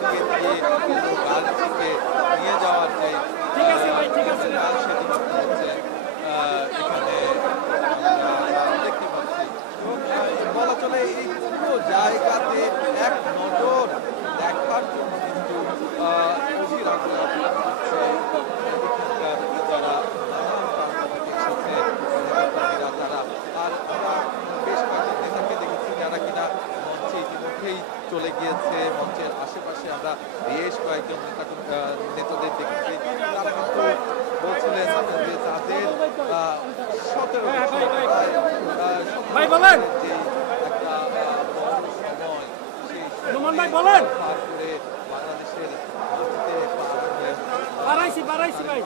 সরিয়ে দিয়ে কিন্তু গাড়িটিকে নিয়ে যাওয়ার যে সেটি হচ্ছে এখানে আমরা দেখতে পাচ্ছি। এবং বলা চলে এই পুরো জায়গাতে এক নজর দেখার জন্য কিন্তু অধীর আগ্রহ হচ্ছে এখানকার যারা নানান প্রান্ত থেকে এসেছে নেতাকর্মীরা তারা। আর আমরা বেশ কয়েকজন নেতাকে দেখেছি যারা কিনা মঞ্চে ইতিমধ্যেই চলে গিয়েছে। মঞ্চের আশেপাশে আমরা বেশ কয়েকজন নেতাদের দেখেছি তারা কিন্তু বলছিলেন যে তাদের 17 বছর যে একটা বড় সময় সেই সময় পার করে বাংলাদেশের মাটিতে পা দিলেন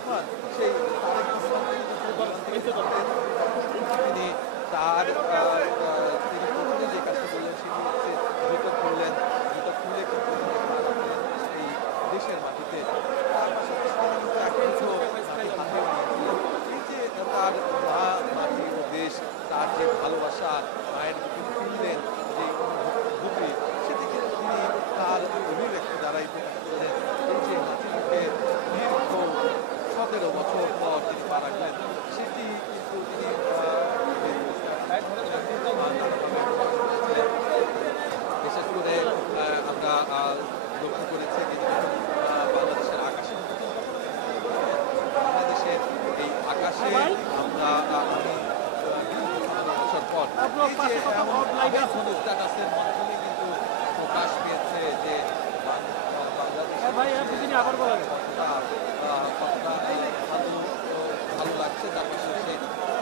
সেই তিনি তার তিনি প্রথমে যে কাজটা করলেন সেটি হচ্ছে জুতো খুললেন, জুতো খুলে কিন্তু এই দেশের মাটিতে তার মা মাটি ও দেশ তার যে ভালোবাসা মায়ের প্রতি খুললেন যে অনুভূতি সেটি কিন্তু তিনি তার অভিব্যক্তি দ্বারাই প্রকাশ করলেন। এই যে মাটিকে দীর্ঘ 17 বছর পর তিনি পা রাখলেন সেটি কিন্তু তিনি বিশেষ করে আমরা লক্ষ্য করেছি তিনি বাংলাদেশের আকাশে বাংলাদেশের এই আকাশে আমরা আমি বছর পর স্ট্যাটাসের মাধ্যমে কিন্তু প্রকাশ পেয়েছে যে ভালো লাগছে তার পাশাপাশি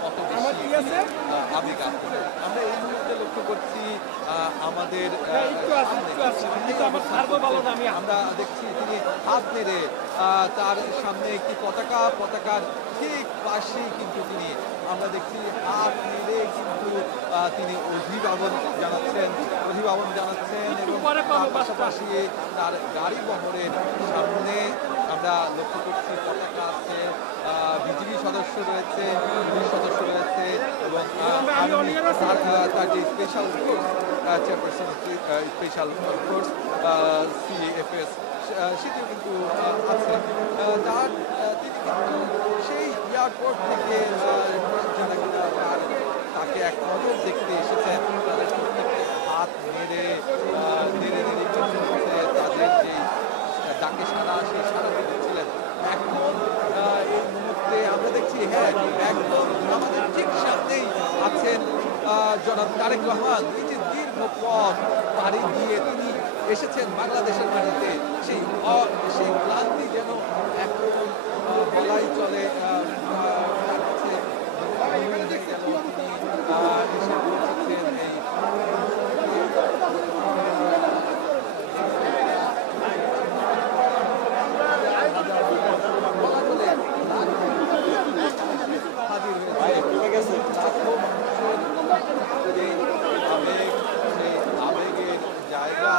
কত বেশি আবেগ আছে। আমরা এই মুহূর্তে লক্ষ্য করছি আমাদের আমরা দেখছি তিনি হাত নেড়ে তার সামনে একটি পতাকার ঠিক পাশেই কিন্তু তিনি আমরা দেখছি হাত নেড়ে কিন্তু তিনি অভিবাদন জানাচ্ছেন এবং পাশাপাশি তার গাড়ি বহরের সামনে আমরা লক্ষ্য করছি পতাকা আছে, বিজিবি সদস্য রয়েছে, পুলিশ সদস্য রয়েছে এবং তার যে special force chairperson special force CFS সেটিও কিন্তু আছে। তার তিনি কিন্তু সেই এয়ারপোর্ট থেকে যারা কিনা তাকে এক নজর দেখতে এসেছেন তাদের প্রত্যেককে হাত নেড়ে হচ্ছে তাদের যে ডাকে সারা সেই সারাটি দিচ্ছিলেন। এখন এই মুহূর্তে আমরা দেখছি একদম আমাদের ঠিক সামনেই আছেন জনাব তারেক রহমান। এই যে দীর্ঘ পথ পাড়ি দিয়ে তিনি এসেছেন বাংলাদেশের মাটিতে সেই ক্লান্তি যেন এখন বলাই চলে তার কাছে এসে পৌঁছেছেন এই আবেগের জায়গা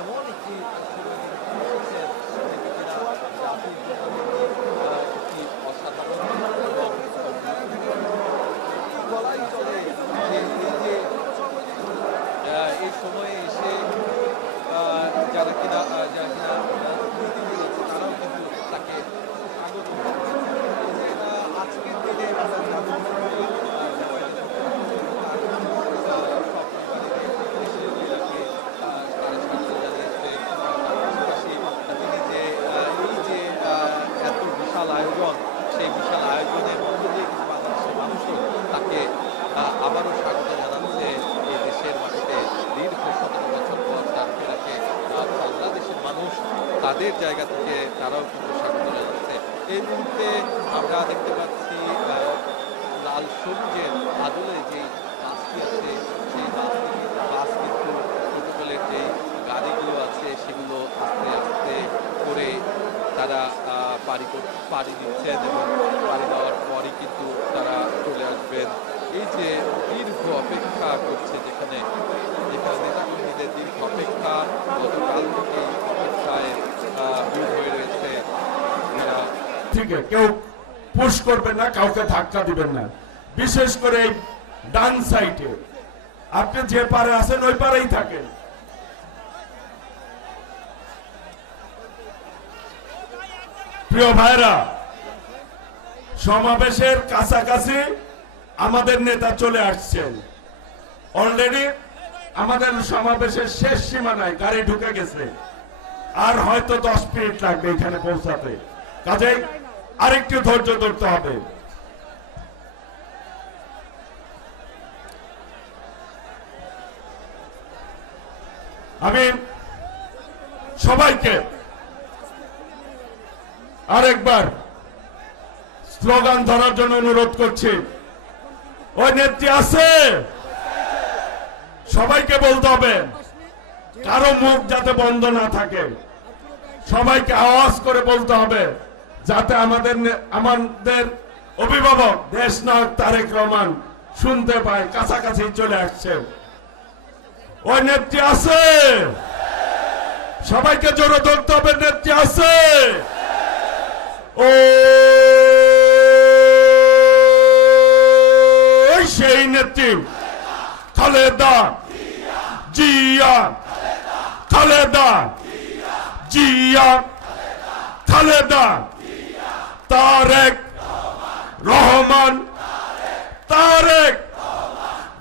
এমন একটি বলাই চলে এই সময়ে এসে যারা কিনা তারাও কিন্তু তাকে স্বাগত আজকের দিনে এত বিশাল আয়োজন সেই বিশাল আয়োজনের মধ্য দিয়ে কিন্তু বাংলাদেশের মানুষও তাকে আবারও স্বাগত জানাচ্ছে এই দেশের মাটিতে দীর্ঘ 17 বছর পর তার ফেরাকে বাংলাদেশের মানুষ তাদের জায়গা থেকে তারাও কিন্তু স্বাগত জানাচ্ছে। এই মুহূর্তে আমরা দেখতে পাচ্ছি লাল সবুজের আদলে যে বাসটি আছে সেই বাস কিন্তু প্রোটোকলের যে গাড়িগুলো আছে সেগুলো আস্তে আস্তে করে তারা পাড়ি দিচ্ছেন এবং পাড়ি দেওয়ার পরই কিন্তু তারা চলে আসবেন। এই যে দীর্ঘ অপেক্ষা করছে যেখানে নেতাকর্মীদের দীর্ঘ অপেক্ষা গতকাল থেকে প্রায় থেকে কেউ পুশ করবেন না, কাউকে ধাক্কা দিবেন না, বিশেষ করে এই ডান সাইডে আপনি যে পারে আছেন ওই পারেই থাকেন। প্রিয় ভাইরা, সমাবেশের কাছাকাছি আমাদের নেতা চলে আসছেন। অলরেডি আমাদের সমাবেশের শেষ সীমানায় গাড়ি ঢুকে গেছে, আর হয়তো 10 মিনিট লাগবে এখানে পৌঁছাতে। কাজেই আরেকটু ধৈর্য ধরতে হবে। আমি সবাইকে আরেকবার স্লোগান ধরার জন্য অনুরোধ করছি। ওই নেত্রী আছে, সবাইকে বলতে হবে, কারো মুখ যাতে বন্ধ না থাকে, সবাইকে আওয়াজ করে বলতে হবে, যাতে আমাদের অভিভাবক দেশ নায়ক তারেক রহমান শুনতে পায়, কাছাকাছি চলে আসছে। ওই নেত্রী আছে, সবাইকে জোরে ধরতে হবে, নেত্রী আছে। ও সেই নেত্রী খালেদা জিয়া, খালেদা জিয়া, খালেদা তারেক রহমান, তারেক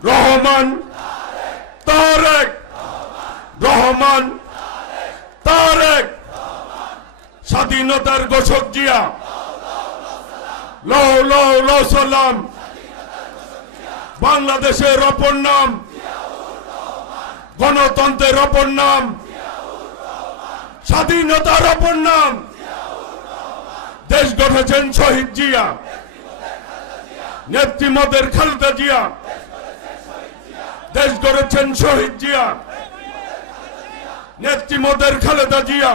রহমান, তারেক রহমান, তারেক। স্বাধীনতার ঘোষক জিয়া, লও লও লও সালাম। বাংলাদেশের অপর নাম, গণতন্ত্রের অপর নাম, স্বাধীনতার অপর নাম। দেশ গড়েছেন শহীদ জিয়া, নেত্রীমদের খালেদা জিয়া। দেশ গড়েছেন শহীদ জিয়া, নেত্রীমদের খালেদা জিয়া।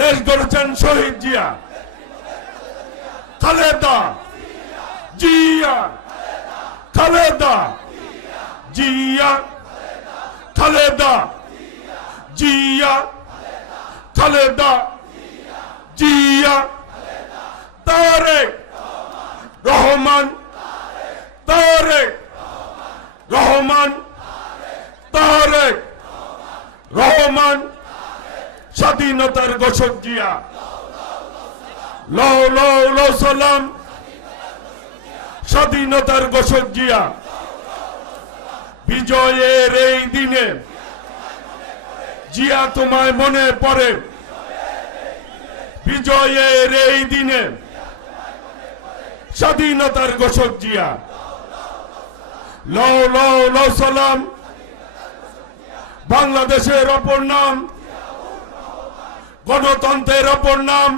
দেশ গড়েছেন শহীদ জিয়া, খালেদা জিয়া, খালেদা জিয়া, খালেদা জিয়া, খালেদা জিয়া। তারেক রহমান, তারেক রহমান, তারেক রহমান। স্বাধীনতার ঘোষক জিয়া, লও লও লও সালাম। স্বাধীনতার ঘোষক জিয়া, বিজয়ের এই দিনে জিয়া তোমায় মনে পড়ে। বিজয়ের এই দিনে স্বাধীনতার ঘোষক জিয়া, লও লও লও সালাম। বাংলাদেশের অপর নাম, গণতন্ত্রের অপর নাম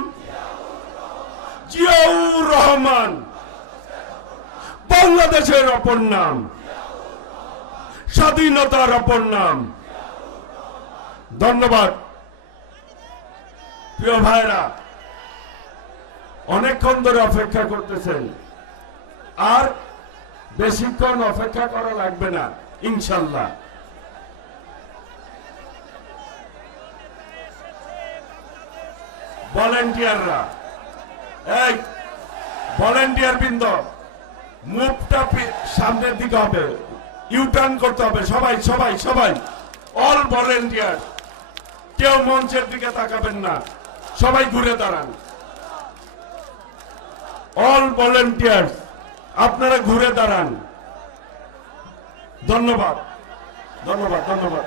জিয়াউর রহমান। বাংলাদেশের অপর নাম, স্বাধীনতার অপর নাম। ধন্যবাদ। প্রিয় ভাইরা, অনেকক্ষণ ধরে অপেক্ষা করতেছেন, আর বেশিক্ষণ অপেক্ষা করা লাগবে না ইনশাল্লাহ। ভলেন্টিয়াররা, এই ভলেন্টিয়ার বৃন্দ, মুভটা সামনের দিকে হবে, ইউটার্ন করতে হবে। সবাই সবাই সবাই, অল ভলেন্টিয়ার, কেউ মঞ্চের দিকে তাকাবেন না, সবাই ঘুরে দাঁড়ান। অল ভলেন্টিয়ার, আপনারা ঘুরে দাঁড়ান। ধন্যবাদ, ধন্যবাদ, ধন্যবাদ।